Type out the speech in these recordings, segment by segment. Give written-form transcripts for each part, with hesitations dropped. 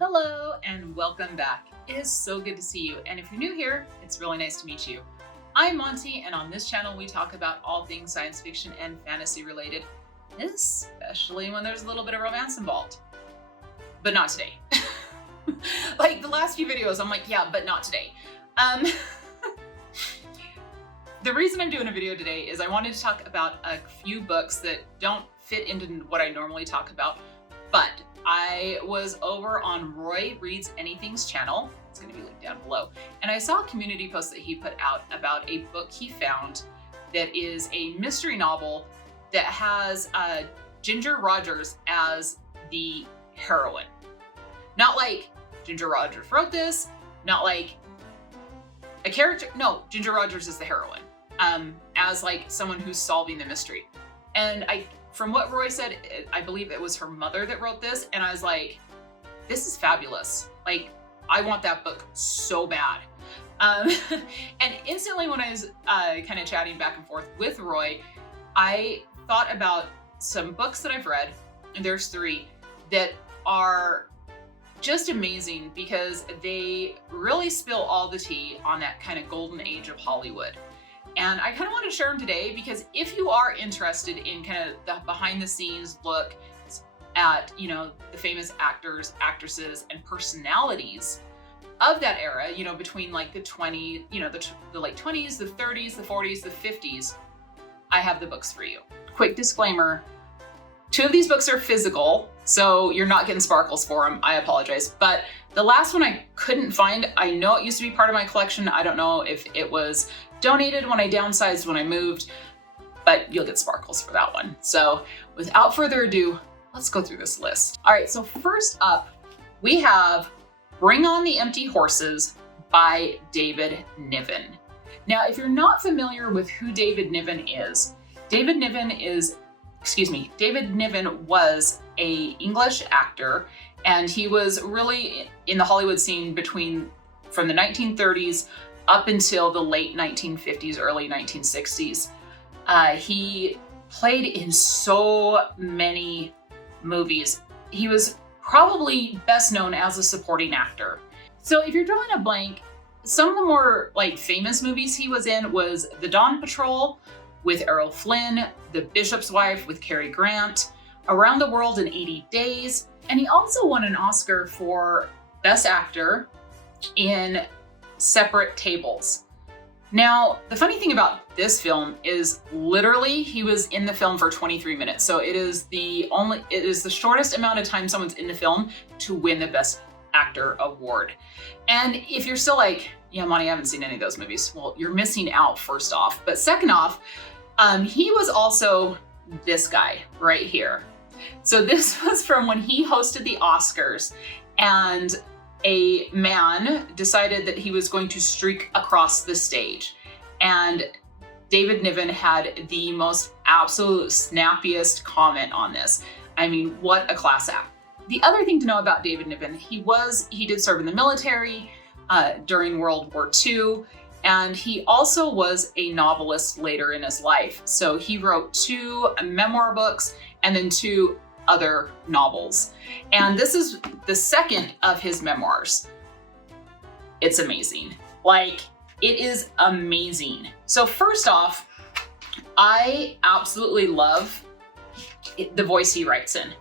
Hello and welcome back. It is so good to see you, and if you're new here, it's really nice to meet you. I'm Monty, and on this channel we talk about all things science fiction and fantasy related, especially when there's a little bit of romance involved. But not today. Like the last few videos, I'm like, yeah, but not today. The reason I'm doing a video today is I wanted to talk about a few books that don't fit into what I normally talk about, but I was over on Roy Reads Anything's channel, it's going to be linked down below, and I saw a community post that he put out about a book he found that is a mystery novel that has Ginger Rogers as the heroine. Not like Ginger Rogers wrote this, not like a character, no, Ginger Rogers is the heroine, as like someone who's solving the mystery. And from what Roy said, I believe it was her mother that wrote this, and I was like, this is fabulous. Like, I want that book so bad. And instantly when I was kind of chatting back and forth with Roy, I thought about some books that I've read, and there's 3, that are just amazing because they really spill all the tea on that kind of golden age of Hollywood. And I kind of want to share them today because if you are interested in kind of the behind the scenes look at, you know, the famous actors, actresses, and personalities of that era, you know, between like the the late 20s, the 30s, the 40s, the 50s, I have the books for you. Quick disclaimer, 2 of these books are physical, so you're not getting sparkles for them. I apologize. But the last one I couldn't find. I know it used to be part of my collection. I don't know if it was donated when I downsized when I moved, but you'll get sparkles for that one. So without further ado, let's go through this list. All right, so first up, we have Bring on the Empty Horses by David Niven. Now, if you're not familiar with who David Niven is, David Niven was an English actor, and he was really in the Hollywood scene from the 1930s up until the late 1950s, early 1960s. He played in so many movies. He was probably best known as a supporting actor. So if you're drawing a blank, some of the more like famous movies he was in was The Dawn Patrol with Errol Flynn, The Bishop's Wife with Cary Grant, Around the World in 80 Days, and he also won an Oscar for Best Actor in Separate Tables. Now, the funny thing about this film is literally he was in the film for 23 minutes. So it is the shortest amount of time someone's in the film to win the Best Actor award. And if you're still like, yeah, Monty, I haven't seen any of those movies. Well, you're missing out, first off. But second off, he was also this guy right here. So this was from when he hosted the Oscars, and a man decided that he was going to streak across the stage. And David Niven had the most absolute snappiest comment on this. I mean, what a class act. The other thing to know about David Niven, he did serve in the military during World War II, and he also was a novelist later in his life. So he wrote 2 memoir books and then 2 other novels. And this is the second of his memoirs. It's amazing. Like, it is amazing. So first off, I absolutely love the voice he writes in.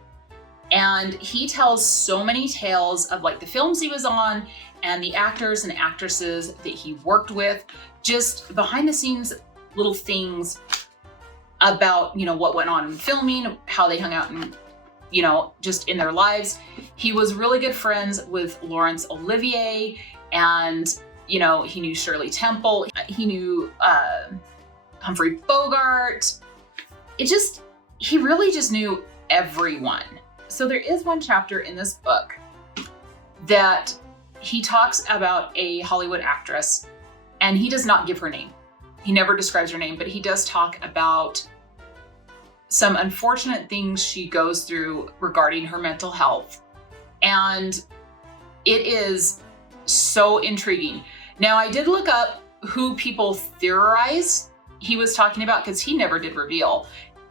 And he tells so many tales of like the films he was on and the actors and actresses that he worked with, just behind the scenes little things about, you know, what went on in filming, how they hung out and, you know, just in their lives. He was really good friends with Laurence Olivier, and, you know, he knew Shirley Temple, he knew Humphrey Bogart. He really just knew everyone. So there is one chapter in this book that he talks about a Hollywood actress, and he does not give her name. He never describes her name, but he does talk about some unfortunate things she goes through regarding her mental health. And it is so intriguing. Now, I did look up who people theorize he was talking about because he never did reveal.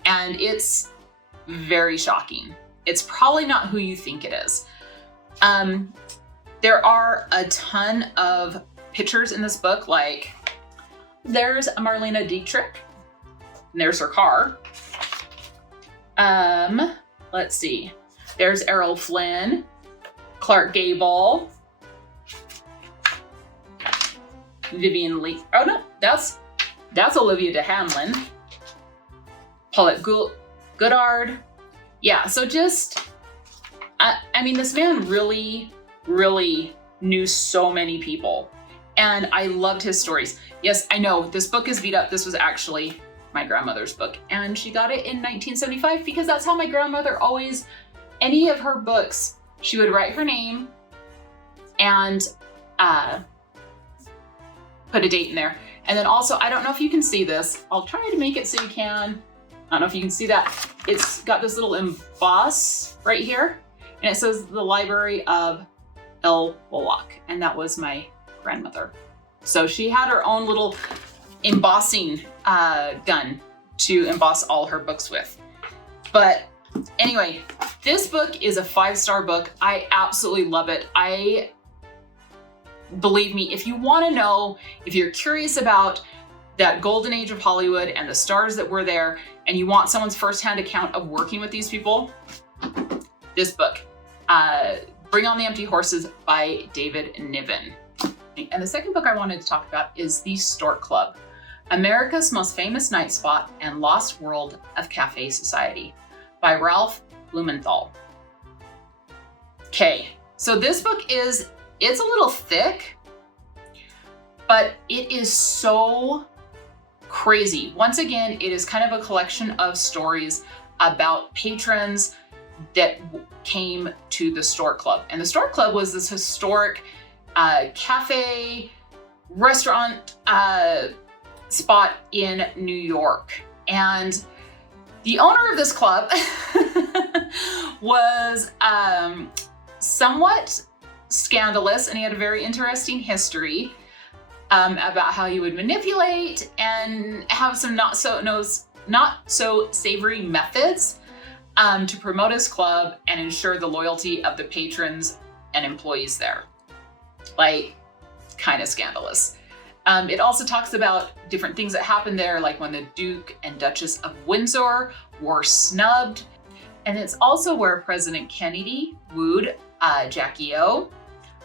And it's very shocking. It's probably not who you think it is. There are a ton of pictures in this book, like there's Marlene Dietrich, and there's her car. Let's see. There's Errol Flynn, Clark Gable, Vivian Lee. Oh no, that's Olivia de Havilland, Paulette Goddard. Yeah, so just, I mean, this man really, really knew so many people, and I loved his stories. Yes, I know this book is beat up. This was actually my grandmother's book, and she got it in 1975 because that's how my grandmother always, any of her books, she would write her name and put a date in there. And then also, I don't know if you can see this. I'll try to make it so you can. I don't know if you can see that. It's got this little emboss right here, and it says the Library of El Bullock, and that was my grandmother. So she had her own little embossing gun to emboss all her books with. But anyway, this book is a 5-star book. I absolutely love it. Believe me, if you want to know, if you're curious about that golden age of Hollywood and the stars that were there, and you want someone's firsthand account of working with these people, this book, Bring on the Empty Horses by David Niven. And the second book I wanted to talk about is The Stork Club, America's Most Famous Night Spot and Lost World of Café Society by Ralph Blumenthal. Okay, so this book it's a little thick, but it is so crazy. Once again, it is kind of a collection of stories about patrons that came to the Stork Club. And the Stork Club was this historic cafe, restaurant spot in New York. And the owner of this club was somewhat scandalous, and he had a very interesting history about how he would manipulate and have some not so savory methods to promote his club and ensure the loyalty of the patrons and employees there. Like, kind of scandalous. It also talks about different things that happened there, like when the Duke and Duchess of Windsor were snubbed. And it's also where President Kennedy wooed Jackie O.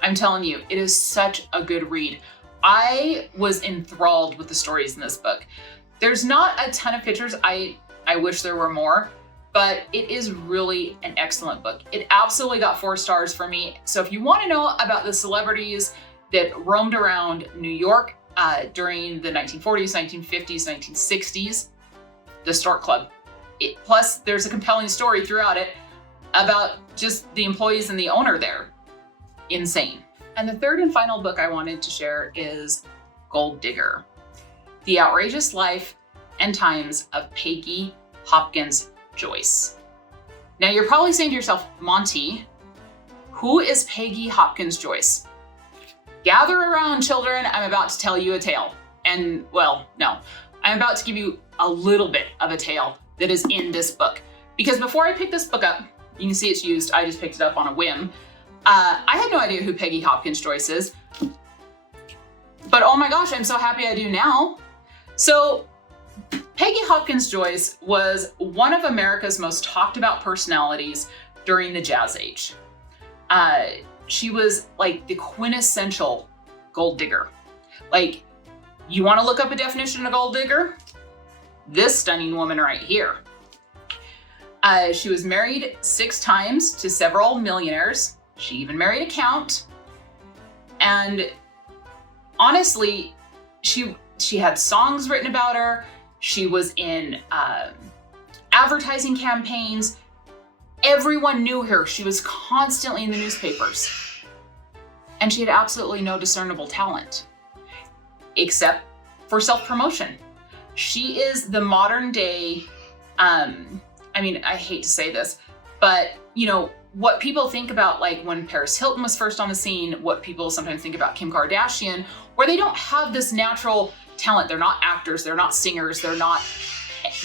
I'm telling you, it is such a good read. I was enthralled with the stories in this book. There's not a ton of pictures. I wish there were more, but it is really an excellent book. It absolutely got 4 stars for me. So if you want to know about the celebrities that roamed around New York during the 1940s, 1950s, 1960s, the Stork Club. Plus, there's a compelling story throughout it about just the employees and the owner there. Insane. And the third and final book I wanted to share is Gold Digger, The Outrageous Life and Times of Peggy Hopkins Joyce. Now you're probably saying to yourself, Monty, who is Peggy Hopkins Joyce? Gather around, children, I'm about to tell you a tale. And well, no, I'm about to give you a little bit of a tale that is in this book. Because before I picked this book up, you can see it's used, I just picked it up on a whim. I had no idea who Peggy Hopkins Joyce is, but oh my gosh, I'm so happy I do now. So Peggy Hopkins Joyce was one of America's most talked about personalities during the Jazz Age. She was like the quintessential gold digger. Like, you want to look up a definition of gold digger? This stunning woman right here. She was married 6 times to several millionaires. She even married a count. And honestly, she had songs written about her. She was in advertising campaigns. Everyone knew her. She was constantly in the newspapers. And she had absolutely no discernible talent, except for self-promotion. She is the modern day, I mean, I hate to say this, but you know, what people think about, like when Paris Hilton was first on the scene, what people sometimes think about Kim Kardashian, where they don't have this natural talent. They're not actors, they're not singers, they're not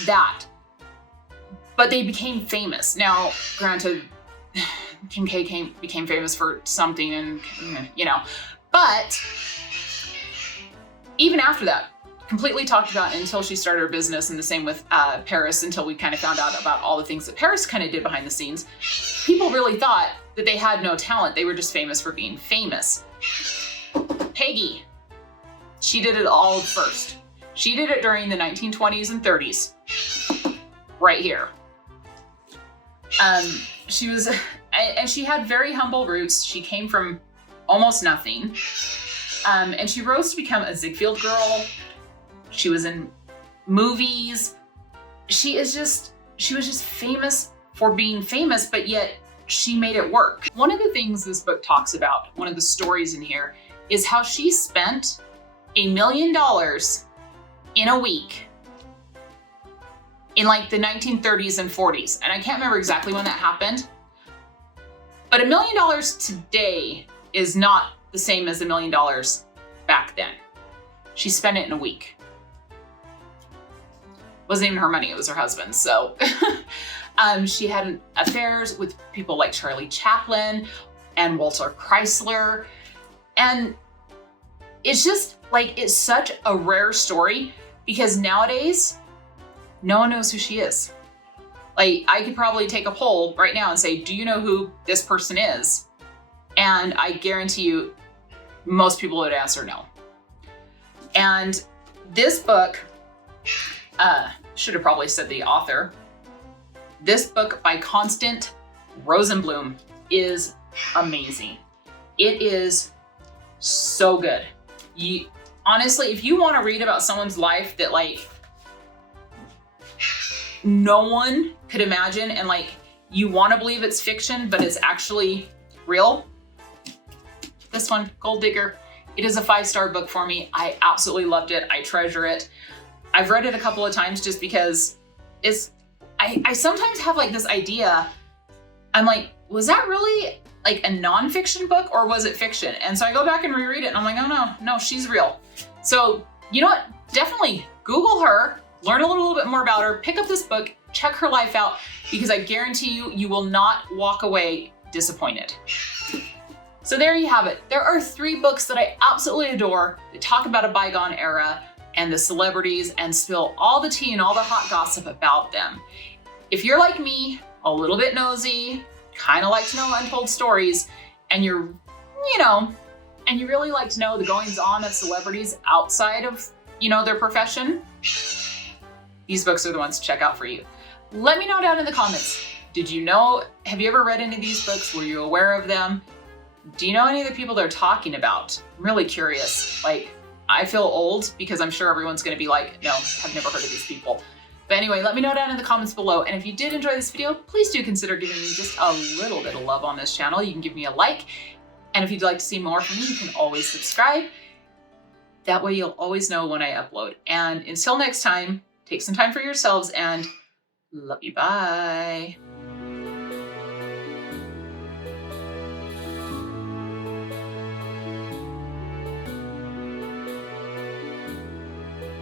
that. But they became famous. Now, granted, Kim K became famous for something, and you know, but even after that, completely talked about until she started her business, and the same with Paris, until we kind of found out about all the things that Paris kind of did behind the scenes. People really thought that they had no talent. They were just famous for being famous. Peggy, she did it all first. She did it during the 1920s and 30s, right here. She was, and she had very humble roots. She came from almost nothing. And she rose to become a Ziegfeld girl. She was in movies. She was just famous for being famous, but yet she made it work. One of the things this book talks about, one of the stories in here, is how she spent $1 million in a week in like the 1930s and 40s. And I can't remember exactly when that happened, but $1 million today is not the same as $1 million back then. She spent it in a week. Wasn't even her money, it was her husband's. So she had affairs with people like Charlie Chaplin and Walter Chrysler. And it's just like, it's such a rare story, because nowadays, no one knows who she is. Like, I could probably take a poll right now and say, do you know who this person is? And I guarantee you, most people would answer no. And this book, should have probably said the author. This book by Constance Rosenblum is amazing. It is so good. Honestly, if you want to read about someone's life that like no one could imagine, and like you want to believe it's fiction, but it's actually real, this one, Gold Digger, it is a 5-star book for me. I absolutely loved it. I treasure it. I've read it a couple of times just because I sometimes have like this idea. I'm like, was that really like a nonfiction book or was it fiction? And so I go back and reread it and I'm like, oh no, she's real. So you know what? Definitely Google her, learn a little bit more about her, pick up this book, check her life out, because I guarantee you, you will not walk away disappointed. So there you have it. There are 3 books that I absolutely adore that talk about a bygone era and the celebrities and spill all the tea and all the hot gossip about them. If you're like me, a little bit nosy, kind of like to know untold stories, and you're, and you really like to know the goings on of celebrities outside of, their profession, these books are the ones to check out for you. Let me know down in the comments. Did you know, have you ever read any of these books? Were you aware of them? Do you know any of the people they're talking about? I'm really curious. Like, I feel old because I'm sure everyone's gonna be like, no, I've never heard of these people. But anyway, let me know down in the comments below. And if you did enjoy this video, please do consider giving me just a little bit of love on this channel. You can give me a like. And if you'd like to see more from me, you can always subscribe. That way you'll always know when I upload. And until next time, take some time for yourselves and love you, bye.